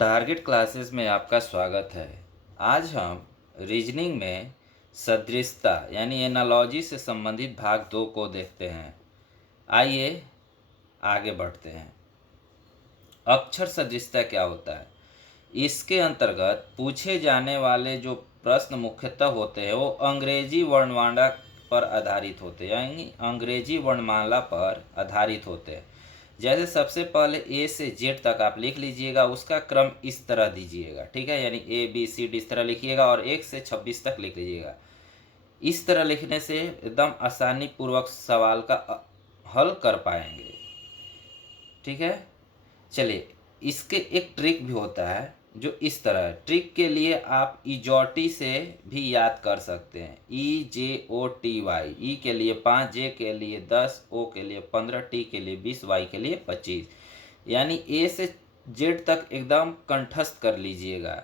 Target classes में आपका स्वागत है। आज हम रीजनिंग में सदृशता यानी एनालॉजी से संबंधित भाग 2 को देखते हैं। आइए आगे बढ़ते हैं। अक्षर सदृशता क्या होता है? इसके अंतर्गत पूछे जाने वाले जो प्रश्न मुख्यतः होते हैं वो अंग्रेजी वर्णमाला पर आधारित होते हैं, यानी अंग्रेजी वर्णमाला पर आधारित होते हैं। जैसे सबसे पहले ए से जेड तक आप लिख लीजिएगा, उसका क्रम इस तरह दीजिएगा, ठीक है। यानी ए बी सी डी इस तरह लिखिएगा और 1 से 26 तक लिख लीजिएगा। इस तरह लिखने से एकदम आसानी पूर्वक सवाल का हल कर पाएंगे, ठीक है। चलिए, इसके एक ट्रिक भी होता है जो इस तरह है। ट्रिक के लिए आप इजोटी से भी याद कर सकते हैं। EJOTY, ई के लिए 5, जे के लिए 10, ओ के लिए 15, टी के लिए 20, वाई के लिए 25। यानी ए से जेड तक एकदम कंठस्थ कर लीजिएगा।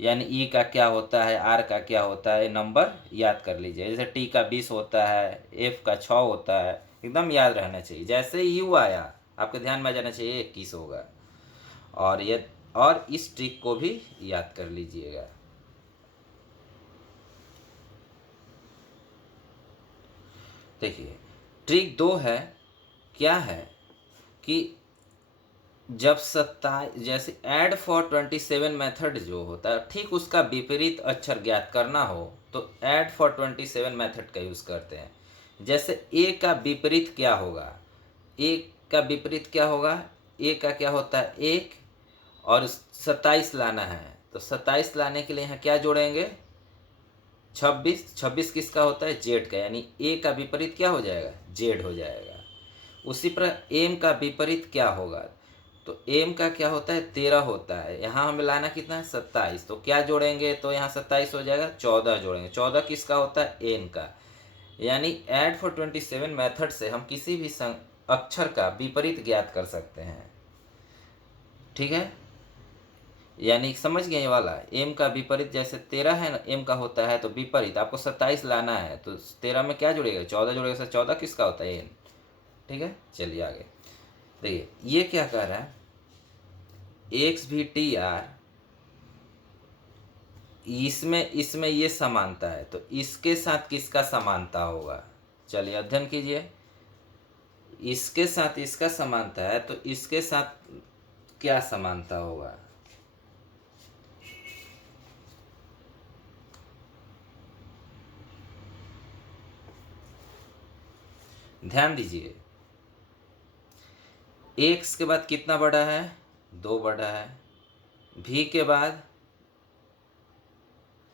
यानी ई का क्या होता है, आर का क्या होता है, नंबर याद कर लीजिए। जैसे टी का 20 होता है, एफ का 6 होता है, एकदम याद रहना चाहिए। जैसे यू आया आपके ध्यान में आ जाना चाहिए 21 होगा। और इस ट्रिक को भी याद कर लीजिएगा। देखिए, ट्रिक 2 है, क्या है कि जब 27 जैसे ऐड फॉर 27 मेथड जो होता है, ठीक उसका विपरीत अक्षर ज्ञात करना हो तो ऐड फॉर 27 मेथड का यूज़ करते हैं। जैसे ए का विपरीत क्या होगा, ए का विपरीत क्या होगा, ए का क्या होता है 1 और 27 लाना है तो 27 लाने के लिए यहाँ क्या जोड़ेंगे 26। 26 किसका होता है, जेड का, यानी ए का विपरीत क्या हो जाएगा, जेड हो जाएगा। उसी पर एम का विपरीत क्या होगा, तो एम का क्या होता है 13 होता है, यहाँ हमें लाना कितना है 27, तो क्या जोड़ेंगे तो यहाँ 27 हो जाएगा, 14 जोड़ेंगे। 14 किसका होता है, एन का। यानी ऐड फॉर 27 मेथड से हम किसी भी अक्षर का विपरीत ज्ञात कर सकते हैं, ठीक है। यानी समझ गए ये वाला, एम का विपरीत जैसे 13 है ना, एम का होता है तो विपरीत आपको 27 लाना है तो 13 में क्या जुड़ेगा 14 जुड़ेगा, 14 किसका होता है एन, ठीक है। चलिए आगे देखिए, ये क्या कह रहा है, XVTR, इसमें इसमें ये समानता है तो इसके साथ किसका समानता होगा, चलिए अध्ययन कीजिए। इसके साथ इसका समानता है तो इसके साथ क्या समानता होगा, ध्यान दीजिए। एक्स के बाद कितना बड़ा है, 2 बड़ा है, भी के बाद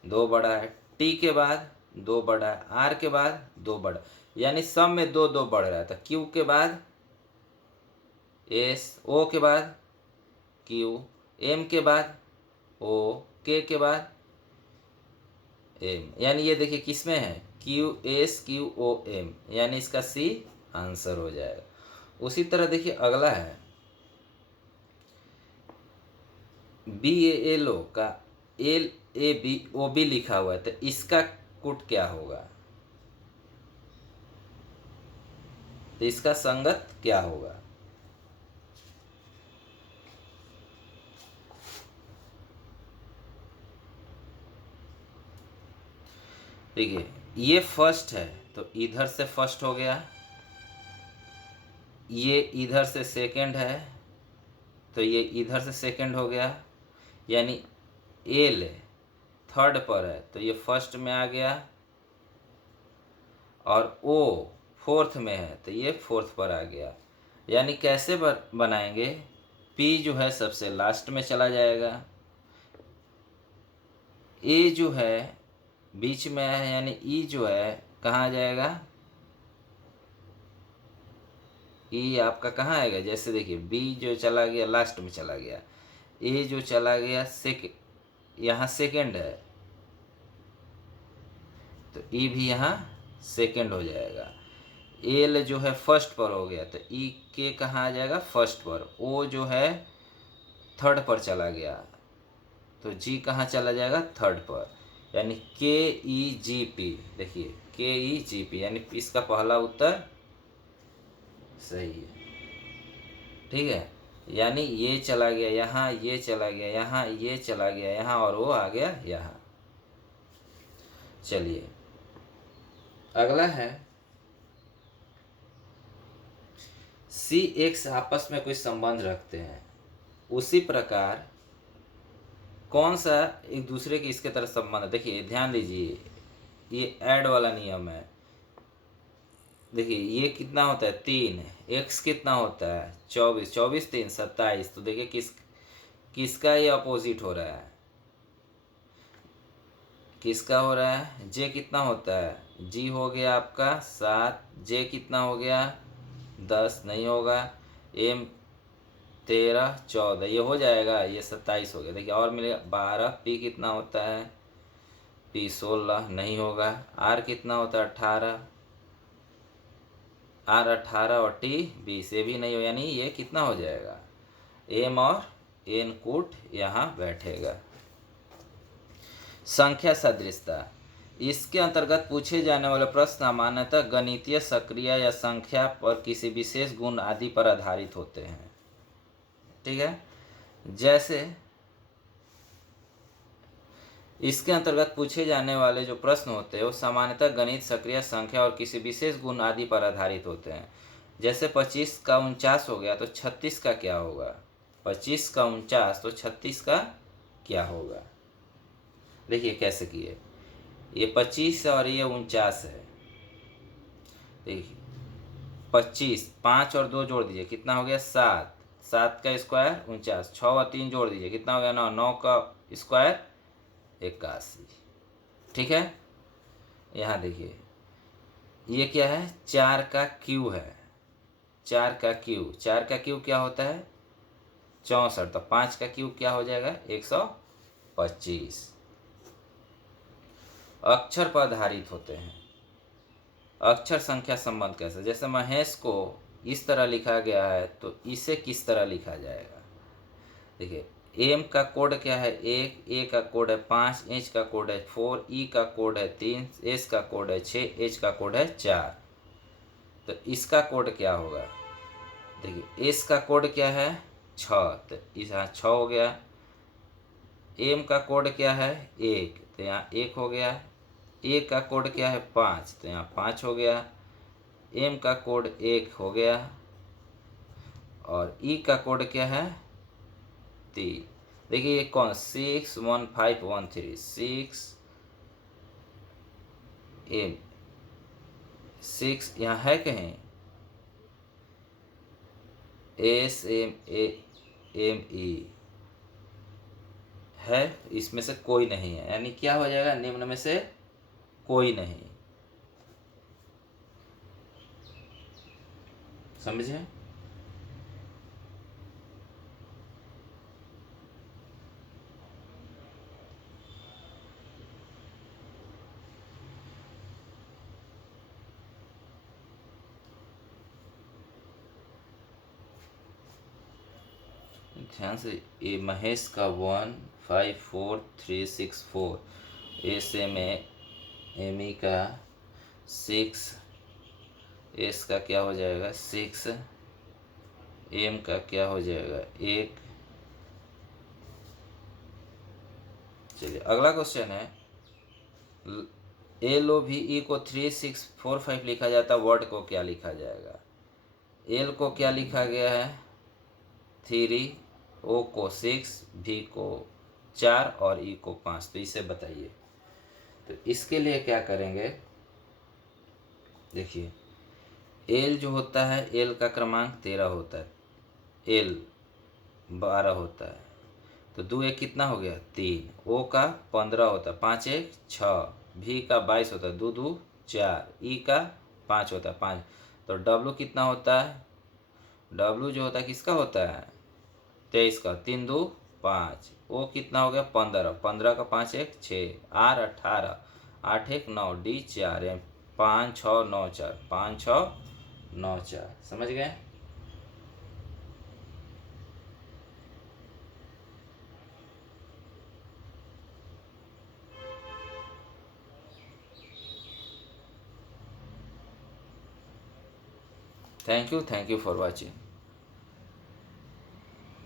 2 बड़ा है, टी के बाद 2 बड़ा है, आर के बाद 2 बड़ा, यानी सब में 2 2 बढ़ रहा है। तो क्यू के बाद एस, ओ के बाद क्यू, एम के बाद ओ, के के बाद एम, यानी ये देखिए किस में है, QSQOM, यानी इसका सी आंसर हो जाएगा। उसी तरह देखिए अगला है BALO का LABOB लिखा हुआ है तो इसका कुट क्या होगा, तो इसका संगत क्या होगा, देखिए ये फर्स्ट है तो इधर से फर्स्ट हो गया, ये इधर से सेकंड है तो ये इधर से सेकंड हो गया, यानी एल थर्ड पर है तो ये फर्स्ट में आ गया, और ओ फोर्थ में है तो ये फोर्थ पर आ गया। यानी कैसे बनाएंगे, पी जो है सबसे लास्ट में चला जाएगा, ए जो है बीच में है, यानी ई जो है कहाँ आ जाएगा, ई आपका कहाँ आएगा, जैसे देखिए बी जो चला गया लास्ट में चला गया, ए जो चला गया यहाँ सेकंड है तो ई भी यहाँ सेकंड हो जाएगा, एल जो है फर्स्ट पर हो गया तो ई के कहाँ आ जाएगा, फर्स्ट पर, ओ जो है थर्ड पर चला गया तो जी कहाँ चला जाएगा, थर्ड पर, यानी KEGP, देखिए KEGP, यानी इसका पहला उत्तर सही है, ठीक है। यानी ये चला गया यहाँ, ये चला गया यहाँ, ये चला गया यहाँ, और वो आ गया यहाँ। चलिए अगला है सी एक्स आपस में कोई संबंध रखते हैं, उसी प्रकार कौन सा एक दूसरे के इसके तरह संबंध है। देखिए ध्यान दीजिए, ये ऐड वाला नियम है। देखिए ये कितना होता है 3, एक्स कितना होता है 24, 24 3 27। तो देखिए किसका ये अपोजिट हो रहा है, किसका हो रहा है, जे कितना होता है, जी हो गया आपका 7, जे कितना हो गया 10, नहीं होगा, एम 13 14, ये हो जाएगा, ये 27 हो गया। देखिए और मिलेगा 12, पी कितना होता है, पी 16, नहीं होगा, आर कितना होता है 18, आर 18 और टी 20, ये भी नहीं हो, यानी ये कितना हो जाएगा, एम और एन कूट यहाँ बैठेगा। संख्या सदृशता, इसके अंतर्गत पूछे जाने वाले प्रश्न सामान्यतः गणितीय सक्रिय या संख्या पर किसी विशेष गुण आदि पर आधारित होते हैं। ठीक है, जैसे इसके अंतर्गत पूछे जाने वाले जो प्रश्न होते हैं वो सामान्यतः गणित सक्रिय संख्या और किसी विशेष गुण आदि पर आधारित होते हैं। जैसे 25 का 49 हो गया तो 36 का क्या होगा, 25 का 49 तो 36 का क्या होगा। देखिए कैसे किए, ये 25 और ये 49 है। देखिए 25, 5 और 2 जोड़ दीजिए कितना हो गया 7, 7 का स्क्वायर 49, 6 और 3 जोड़ दीजिए कितना हो गया 9, 9 का स्क्वायर 81। ठीक है, यहाँ देखिए ये क्या है, 4 का क्यू है, 4 का क्यू, 4 का क्यू क्या होता है 64, तो 5 का क्यू क्या हो जाएगा 125। अक्षर पर आधारित होते हैं। अक्षर संख्या संबंध कैसे, जैसे महेश को इस तरह लिखा गया है तो इसे किस तरह लिखा जाएगा। देखिए एम का कोड क्या है 1, ए का कोड है 5, एच का कोड है 4, ई का कोड है 3, एस का कोड है 6, एच का कोड है 4। तो इसका कोड क्या होगा, देखिए एस का कोड क्या है 6, तो यहाँ 6 हो गया। एम का कोड क्या है 1, तो यहाँ 1 हो गया। ए का कोड क्या है 5, तो यहाँ 5 हो गया। एम का कोड 1 हो गया और ई का कोड क्या है 3। देखिए ये कौन 6 1 5 1 3, 6 एम 6 यहाँ है कहीं, S M A M E है, इसमें से कोई नहीं है, यानी क्या हो जाएगा निम्न में से कोई नहीं। समझे, ध्यान से। ये महेश का 1 5 4 3 6 4, एस एम एम ई का 6, एस का क्या हो जाएगा 6, एम का क्या हो जाएगा 1। चलिए अगला क्वेश्चन है, एल ओ भी ई को 3 6 4 5 लिखा जाता, वर्ड को क्या लिखा जाएगा। एल को क्या लिखा गया है 3, ओ को 6, भी को 4 और ई को 5। तो इसे बताइए। तो इसके लिए क्या करेंगे, देखिए एल जो होता है, एल का क्रमांक 13 होता है, एल 12 होता है, तो 2 1 कितना हो गया 3, ओ का 15 होता है, 5 1 6, भी का 22 होता है, 2 2 4, ई का 5 होता है 5। तो डब्लू कितना होता है, डब्लू जो होता है किसका होता है 23 का, 3 2 5, ओ कितना हो गया 15, 15 का 5 1 6, आर 18, 8 1 9, डी 4, 5 6 9 4, 5 6 9 4। समझ गए। Thank you for watching.